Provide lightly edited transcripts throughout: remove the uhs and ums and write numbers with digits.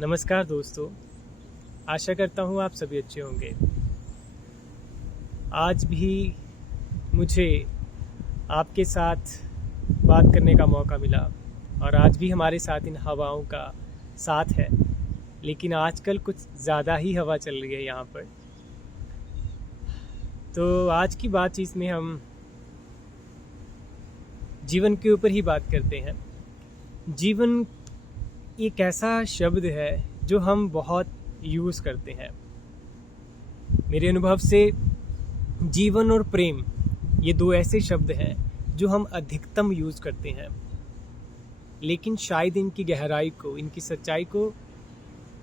नमस्कार दोस्तों, आशा करता हूँ आप सभी अच्छे होंगे। आज भी मुझे आपके साथ बात करने का मौका मिला और आज भी हमारे साथ इन हवाओं का साथ है, लेकिन आजकल कुछ ज़्यादा ही हवा चल रही है यहाँ पर। तो आज की बातचीत में हम जीवन के ऊपर ही बात करते हैं। जीवन एक ऐसा शब्द है जो हम बहुत यूज़ करते हैं। मेरे अनुभव से जीवन और प्रेम ये दो ऐसे शब्द हैं जो हम अधिकतम यूज़ करते हैं, लेकिन शायद इनकी गहराई को, इनकी सच्चाई को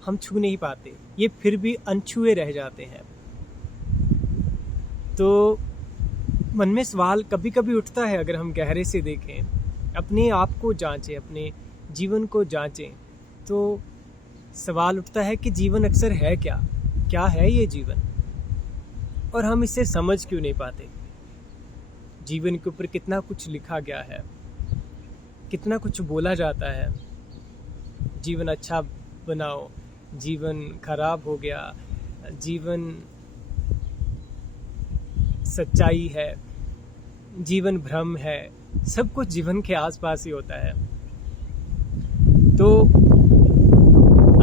हम छू नहीं पाते। ये फिर भी अनछुए रह जाते हैं। तो मन में सवाल कभी कभी उठता है, अगर हम गहरे से देखें, अपने आप को जांचें, अपने जीवन को जांचें, तो सवाल उठता है कि जीवन अक्सर है क्या? क्या है ये जीवन? और हम इसे समझ क्यों नहीं पाते? जीवन के ऊपर कितना कुछ लिखा गया है, कितना कुछ बोला जाता है। जीवन अच्छा बनाओ, जीवन खराब हो गया, जीवन सच्चाई है, जीवन भ्रम है। सब कुछ जीवन के आसपास ही होता है। तो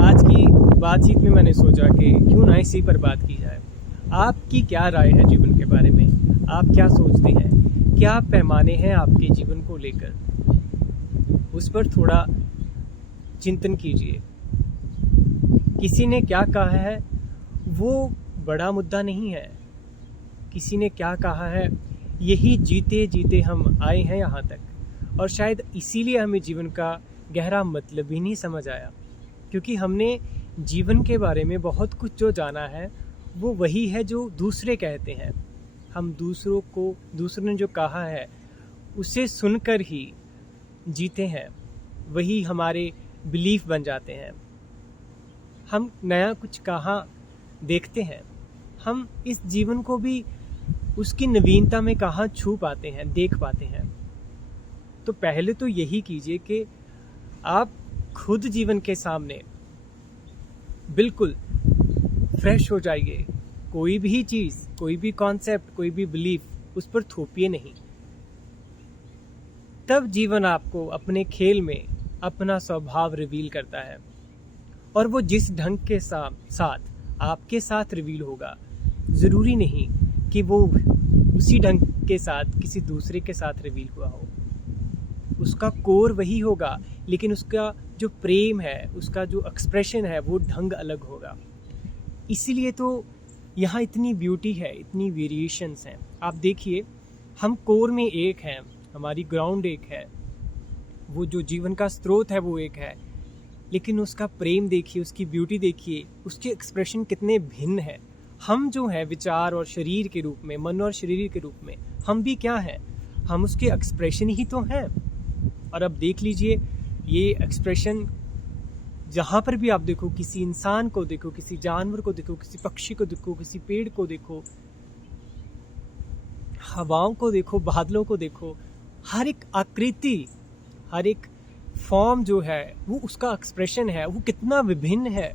आज की बातचीत में मैंने सोचा कि क्यों ना इसी पर बात की जाए। आपकी क्या राय है जीवन के बारे में? आप क्या सोचते हैं? क्या पैमाने हैं आपके जीवन को लेकर? उस पर थोड़ा चिंतन कीजिए। किसी ने क्या कहा है वो बड़ा मुद्दा नहीं है। किसी ने क्या कहा है, यही जीते जीते हम आए हैं यहाँ तक। और शायद इसीलिए हमें जीवन का गहरा मतलब ही नहीं समझ आया, क्योंकि हमने जीवन के बारे में बहुत कुछ जो जाना है वो वही है जो दूसरे कहते हैं। हम दूसरों ने जो कहा है उसे सुनकर ही जीते हैं, वही हमारे बिलीफ बन जाते हैं। हम नया कुछ कहाँ देखते हैं? हम इस जीवन को भी उसकी नवीनता में कहाँ छू पाते हैं, देख पाते हैं? तो पहले तो यही कीजिए कि आप खुद जीवन के सामने बिल्कुल फ्रेश हो जाइए। कोई भी चीज़, कोई भी कॉन्सेप्ट, कोई भी बिलीफ उस पर थोपिए नहीं। तब जीवन आपको अपने खेल में अपना स्वभाव रिवील करता है, और वो जिस ढंग के साथ आपके साथ रिवील होगा, ज़रूरी नहीं कि वो उसी ढंग के साथ किसी दूसरे के साथ रिवील हुआ हो। उसका कोर वही होगा, लेकिन उसका जो प्रेम है, उसका जो एक्सप्रेशन है, वो ढंग अलग होगा। इसीलिए तो यहाँ इतनी ब्यूटी है, इतनी वेरिएशंस हैं। आप देखिए, हम कोर में एक हैं, हमारी ग्राउंड एक है, वो जो जीवन का स्रोत है वो एक है, लेकिन उसका प्रेम देखिए, उसकी ब्यूटी देखिए, उसके एक्सप्रेशन कितने भिन्न हैं। हम जो हैं विचार और शरीर के रूप में, मन और शरीर के रूप में, हम भी क्या हैं? हम उसके एक्सप्रेशन ही तो हैं। और अब देख लीजिए, ये एक्सप्रेशन जहाँ पर भी आप देखो, किसी इंसान को देखो, किसी जानवर को देखो, किसी पक्षी को देखो, किसी पेड़ को देखो, हवाओं को देखो, बादलों को देखो, हर एक आकृति, हर एक फॉर्म जो है वो उसका एक्सप्रेशन है। वो कितना विभिन्न है,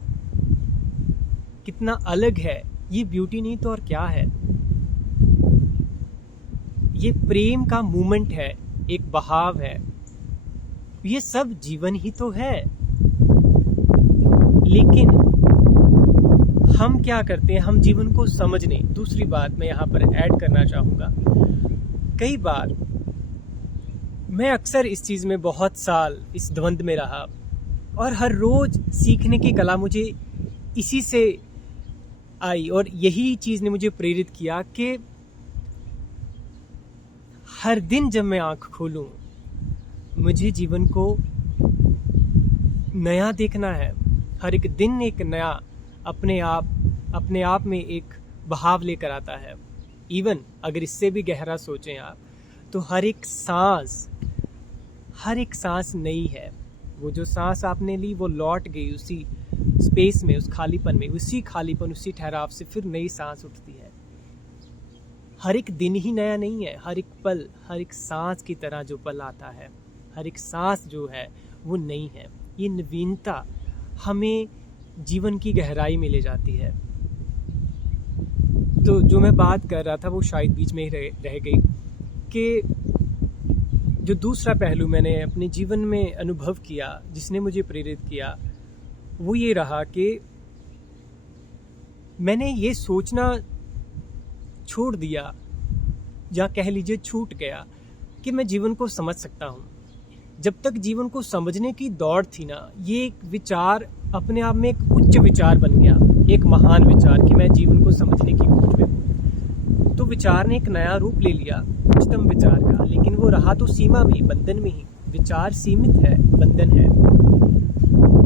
कितना अलग है। ये ब्यूटी नहीं तो और क्या है? ये प्रेम का मूवमेंट है, एक बहाव है। ये सब जीवन ही तो है। लेकिन हम क्या करते हैं? हम जीवन को समझने, दूसरी बात मैं यहाँ पर ऐड करना चाहूँगा। कई बार मैं अक्सर इस चीज़ में बहुत साल इस द्वंद में रहा, और हर रोज़ सीखने की कला मुझे इसी से आई, और यही चीज़ ने मुझे प्रेरित किया कि हर दिन जब मैं आँख खोलूँ, मुझे जीवन को नया देखना है। हर एक दिन एक नया अपने आप में एक बहाव लेकर आता है। इवन अगर इससे भी गहरा सोचें आप, तो हर एक सांस नई है। वो जो सांस आपने ली वो लौट गई उसी स्पेस में, उस खालीपन में, उसी खालीपन, उसी ठहराव से फिर नई सांस उठती है। हर एक दिन ही नया नहीं है। हर एक पल, हर एक सांस की तरह जो पल आता है, हर एक सांस जो है वो नई है। ये नवीनता हमें जीवन की गहराई में ले जाती है। तो जो मैं बात कर रहा था वो शायद बीच में ही रह गई कि जो दूसरा पहलू मैंने अपने जीवन में अनुभव किया, जिसने मुझे प्रेरित किया, वो ये रहा कि मैंने ये सोचना छोड़ दिया, या कह लीजिए छूट गया, कि मैं जीवन को समझ सकता हूँ। जब तक जीवन को समझने की दौड़ थी ना, ये एक विचार अपने आप में एक उच्च विचार बन गया, एक महान विचार कि मैं जीवन को समझने की खोज में हूँ। तो विचार ने एक नया रूप ले लिया, उच्चतम विचार का, लेकिन वो रहा तो सीमा में, बंधन में ही। विचार सीमित है, बंधन है।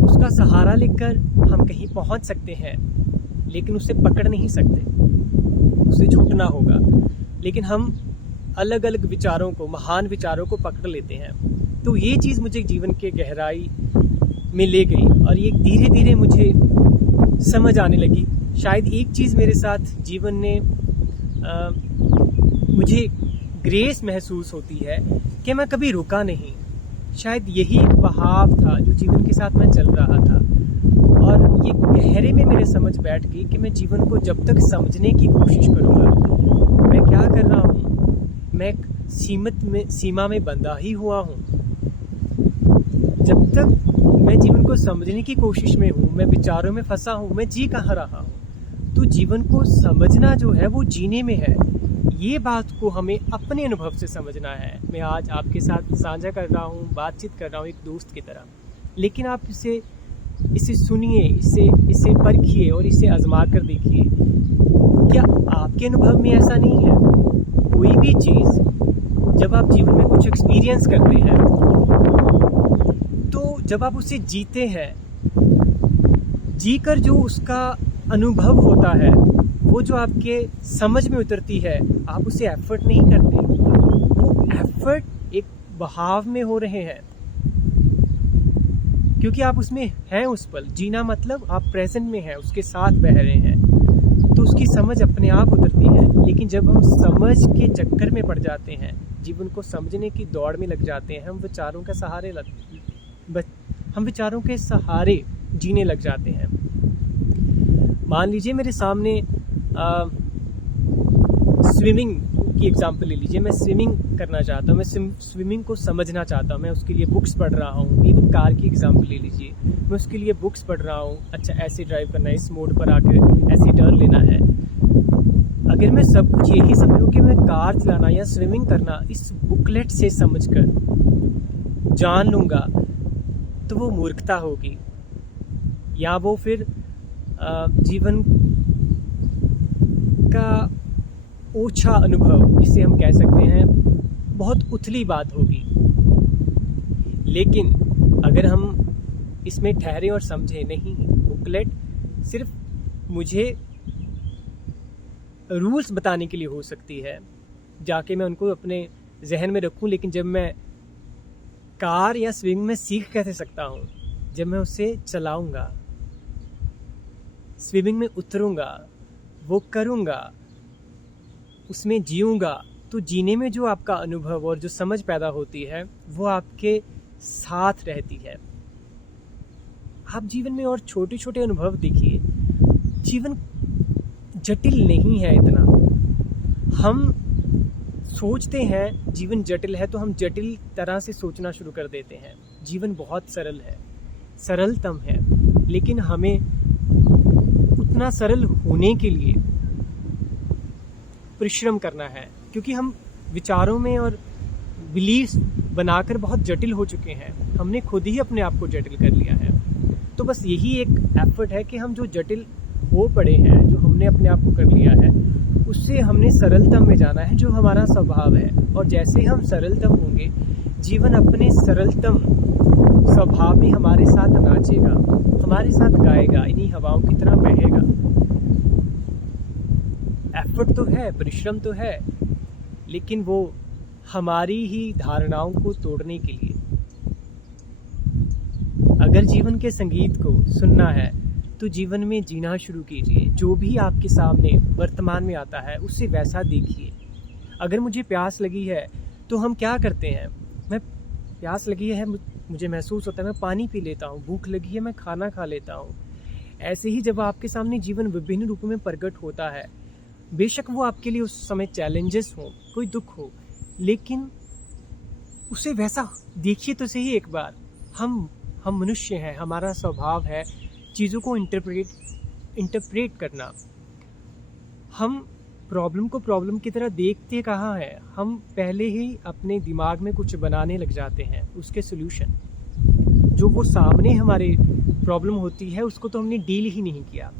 उसका सहारा लेकर हम कहीं पहुंच सकते हैं, लेकिन उसे पकड़ नहीं सकते, उसे छूटना होगा। लेकिन हम अलग अलग विचारों को, महान विचारों को पकड़ लेते हैं। तो ये चीज़ मुझे जीवन के गहराई में ले गई और ये धीरे धीरे मुझे समझ आने लगी। शायद एक चीज़ मेरे साथ जीवन ने मुझे ग्रेस महसूस होती है कि मैं कभी रुका नहीं। शायद यही एक बहाव था जो जीवन के साथ मैं चल रहा था, और ये गहरे में मेरे समझ बैठ गई कि मैं जीवन को जब तक समझने की कोशिश करूँगा, मैं क्या कर रहा हूँ, मैं एक सीमा में बंधा ही हुआ हूँ। जब तक मैं जीवन को समझने की कोशिश में हूँ, मैं विचारों में फंसा हूँ, मैं जी कहाँ रहा हूँ। तो जीवन को समझना जो है वो जीने में है। ये बात को हमें अपने अनुभव से समझना है। मैं आज आपके साथ साझा कर रहा हूँ, बातचीत कर रहा हूँ एक दोस्त की तरह, लेकिन आप इसे सुनिए, इसे परखिए और इसे आजमा कर देखिए। क्या आपके अनुभव में ऐसा नहीं है? कोई भी चीज़ जब आप जीवन में कुछ एक्सपीरियंस करते हैं, तो जब आप उसे जीते हैं, जीकर जो उसका अनुभव होता है, वो जो आपके समझ में उतरती है, आप उसे एफर्ट नहीं करते। वो एफर्ट एक बहाव में हो रहे हैं, क्योंकि आप उसमें हैं उस पल। जीना मतलब आप प्रेजेंट में हैं, उसके साथ बह रहे हैं, तो उसकी समझ अपने आप उतरती है। लेकिन जब हम समझ के चक्कर में पड़ जाते हैं, जीवन को समझने की दौड़ में लग जाते हैं, हम विचारों के सहारे जीने लग जाते हैं। मान लीजिए मेरे सामने स्विमिंग की एग्जांपल ले लीजिए। मैं स्विमिंग करना चाहता हूँ, मैं स्विमिंग को समझना चाहता हूँ, मैं उसके लिए बुक्स पढ़ रहा हूँ। इवन कार की एग्जांपल ले लीजिए, मैं उसके लिए बुक्स पढ़ रहा हूँ। अच्छा, ऐसे ड्राइव करना है, इस मोड पर आकर ऐसे टर्न लेना है। अगर मैं सब कुछ यही समझूं कि मैं कार चलाना या स्विमिंग करना इस बुकलेट से समझकर जान लूँगा, तो वो मूर्खता होगी, या वो फिर जीवन का ओछा अनुभव, जिसे हम कह सकते हैं, बहुत उथली बात होगी। लेकिन अगर हम इसमें ठहरे और समझे, नहीं, बुकलेट सिर्फ मुझे रूल्स बताने के लिए हो सकती है, जाके मैं उनको अपने जहन में रखूं, लेकिन जब मैं कार या स्विमिंग में सीख कैसे सकता हूं? जब मैं उसे चलाऊंगा, स्विमिंग में उतरूंगा, वो करूंगा, उसमें जीऊंगा। तो जीने में जो आपका अनुभव और जो समझ पैदा होती है, वो आपके साथ रहती है। आप जीवन में और छोटे छोटे अनुभव देखिए। जीवन जटिल नहीं है इतना। हम सोचते हैं जीवन जटिल है, तो हम जटिल तरह से सोचना शुरू कर देते हैं। जीवन बहुत सरल है, सरलतम है, लेकिन हमें उतना सरल होने के लिए परिश्रम करना है, क्योंकि हम विचारों में और बिलीव्स बनाकर बहुत जटिल हो चुके हैं। हमने खुद ही अपने आप को जटिल कर लिया है। तो बस यही एक एफर्ट है कि हम जो जटिल हो पड़े हैं, जो हमने अपने आप को कर लिया है, उससे हमने सरलतम में जाना है, जो हमारा स्वभाव है। और जैसे हम सरलतम होंगे, जीवन अपने सरलतम स्वभाव में हमारे साथ नाचेगा, हमारे साथ गाएगा, इन्हीं हवाओं की तरह बहेगा। एफर्ट तो है, परिश्रम तो है, लेकिन वो हमारी ही धारणाओं को तोड़ने के लिए। अगर जीवन के संगीत को सुनना है, तो जीवन में जीना शुरू कीजिए। जो भी आपके सामने वर्तमान में आता है, उससे वैसा देखिए। अगर मुझे प्यास लगी है, तो हम क्या करते हैं? प्यास लगी है, मुझे महसूस होता है, मैं पानी पी लेता हूँ। भूख लगी है, मैं खाना खा लेता हूँ। ऐसे ही जब आपके सामने जीवन विभिन्न रूपों में प्रकट होता है, बेशक वो आपके लिए उस समय चैलेंजेस हो, कोई दुख हो, लेकिन उसे वैसा देखिए तो सही एक बार। हम मनुष्य हैं, हमारा स्वभाव है चीज़ों को इंटरप्रेट करना। हम प्रॉब्लम को प्रॉब्लम की तरह देखते कहाँ है, हम पहले ही अपने दिमाग में कुछ बनाने लग जाते हैं उसके सोल्यूशन। जो वो सामने हमारे प्रॉब्लम होती है उसको तो हमने डील ही नहीं किया।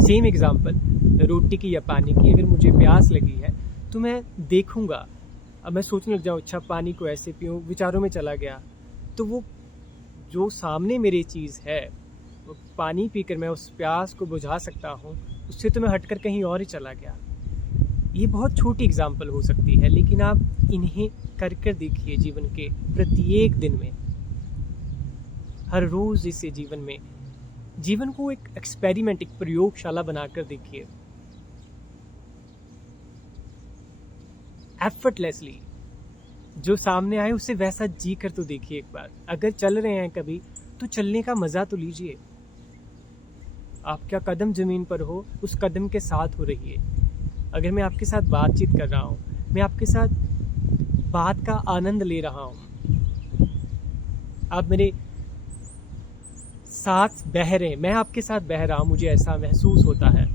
सेम एग्जांपल रोटी की या पानी की, अगर मुझे प्यास लगी है तो मैं देखूंगा, अब मैं सोचने लग जाऊँ अच्छा पानी को ऐसे पीऊँ, विचारों में चला गया, तो वो जो सामने मेरी चीज़ है वो पानी पीकर मैं उस प्यास को बुझा सकता हूँ, उससे तो मैं हटकर कहीं और ही चला गया। ये बहुत छोटी एग्जांपल हो सकती है, लेकिन आप इन्हें कर कर देखिए जीवन के प्रत्येक दिन में, हर रोज इसे जीवन को एक एक्सपेरिमेंट, एक प्रयोगशाला बनाकर देखिए। एफर्टलेसली जो सामने आए उसे वैसा जी कर तो देखिए एक बार। अगर चल रहे हैं कभी तो चलने का मजा तो लीजिए। आपका कदम जमीन पर हो, उस कदम के साथ हो रही है। अगर मैं आपके साथ बातचीत कर रहा हूँ, मैं आपके साथ बात का आनंद ले रहा हूँ, आप मेरे साथ बह रहे हैं, मैं आपके साथ बह रहा हूँ, मुझे ऐसा महसूस होता है।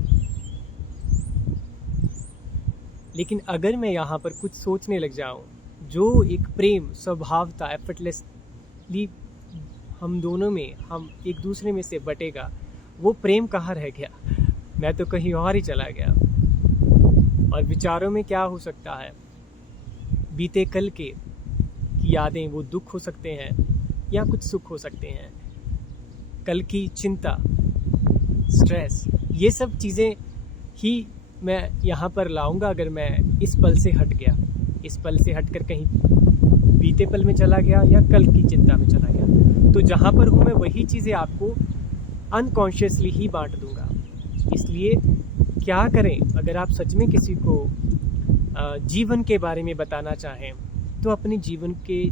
लेकिन अगर मैं यहाँ पर कुछ सोचने लग जाऊं, जो एक प्रेम स्वभाव था एफर्टलेसली हम दोनों में, हम एक दूसरे में से बटेगा, वो प्रेम कहाँ रह गया? मैं तो कहीं और ही चला गया। और विचारों में क्या हो सकता है? बीते कल की यादें, वो दुख हो सकते हैं या कुछ सुख हो सकते हैं। कल की चिंता, स्ट्रेस, ये सब चीज़ें ही मैं यहाँ पर लाऊंगा अगर मैं इस पल से हट गया, इस पल से हटकर कहीं बीते पल में चला गया या कल की चिंता में चला गया। तो जहाँ पर हूँ मैं वही चीज़ें आपको अनकॉन्शियसली ही बांट दूंगा। इसलिए क्या करें, अगर आप सच में किसी को जीवन के बारे में बताना चाहें तो अपने जीवन के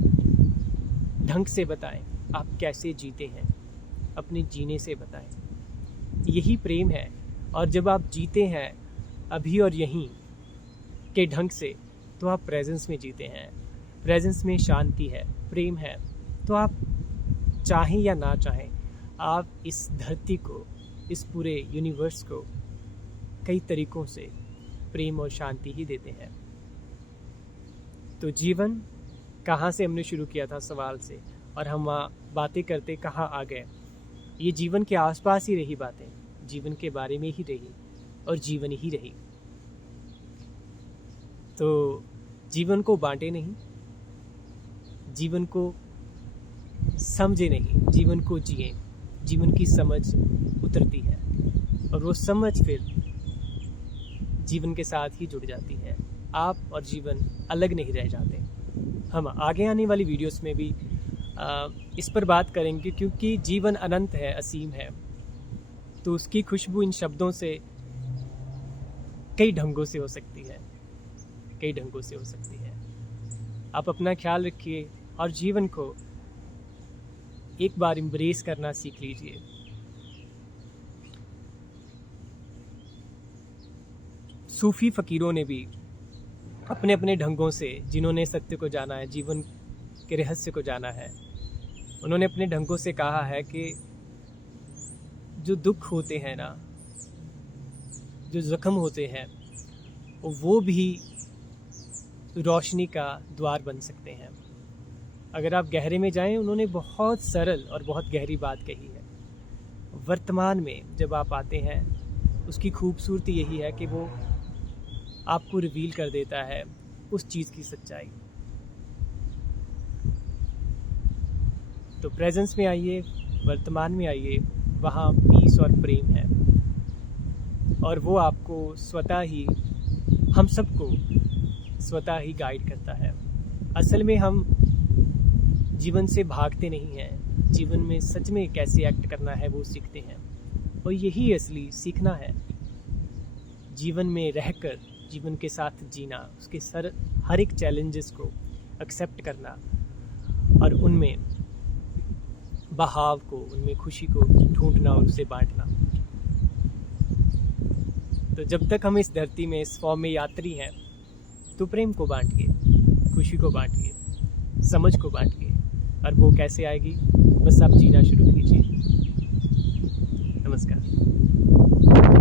ढंग से बताएं। आप कैसे जीते हैं, अपने जीने से बताएं। यही प्रेम है। और जब आप जीते हैं अभी और यहीं के ढंग से, तो आप प्रेजेंस में जीते हैं। प्रेजेंस में शांति है, प्रेम है। तो आप चाहें या ना चाहें, आप इस धरती को, इस पूरे यूनिवर्स को कई तरीकों से प्रेम और शांति ही देते हैं। तो जीवन कहाँ से हमने शुरू किया था सवाल से, और हम वहाँ बातें करते कहाँ आ गए। ये जीवन के आसपास ही रही बातें, जीवन के बारे में ही रही और जीवन ही रही। तो जीवन को बांटे नहीं, जीवन को समझे नहीं, जीवन को जिए। जीवन की समझ उतरती है और वो समझ फिर जीवन के साथ ही जुड़ जाती है। आप और जीवन अलग नहीं रह जाते। हम आगे आने वाली वीडियोस में भी इस पर बात करेंगे, क्योंकि जीवन अनंत है, असीम है। तो उसकी खुशबू इन शब्दों से कई ढंगों से हो सकती है, कई ढंगों से हो सकती है। आप अपना ख्याल रखिए और जीवन को एक बार एम्ब्रेस करना सीख लीजिए। सूफी फकीरों ने भी अपने अपने ढंगों से, जिन्होंने सत्य को जाना है, जीवन के रहस्य को जाना है, उन्होंने अपने ढंगों से कहा है कि जो दुख होते हैं ना, जो जख्म होते हैं, वो भी रोशनी का द्वार बन सकते हैं अगर आप गहरे में जाएं। उन्होंने बहुत सरल और बहुत गहरी बात कही है। वर्तमान में जब आप आते हैं, उसकी खूबसूरती यही है कि वो आपको रिवील कर देता है उस चीज़ की सच्चाई। तो प्रेजेंस में आइए, वर्तमान में आइए, वहाँ पीस और प्रेम है, और वो आपको स्वतः ही, हम सबको स्वतः ही गाइड करता है। असल में हम जीवन से भागते नहीं हैं, जीवन में सच में कैसे एक्ट करना है वो सीखते हैं, और यही असली सीखना है। जीवन में रहकर जीवन के साथ जीना, उसके हर एक चैलेंजेस को एक्सेप्ट करना और उनमें बहाव को, उनमें खुशी को ढूंढना और उसे बांटना। तो जब तक हम इस धरती में, इस फॉर्म में यात्री हैं, तो प्रेम को बांटिए, खुशी को बांटिए, समझ को बांटिए। और वो कैसे आएगी? बस आप जीना शुरू कीजिए। नमस्कार।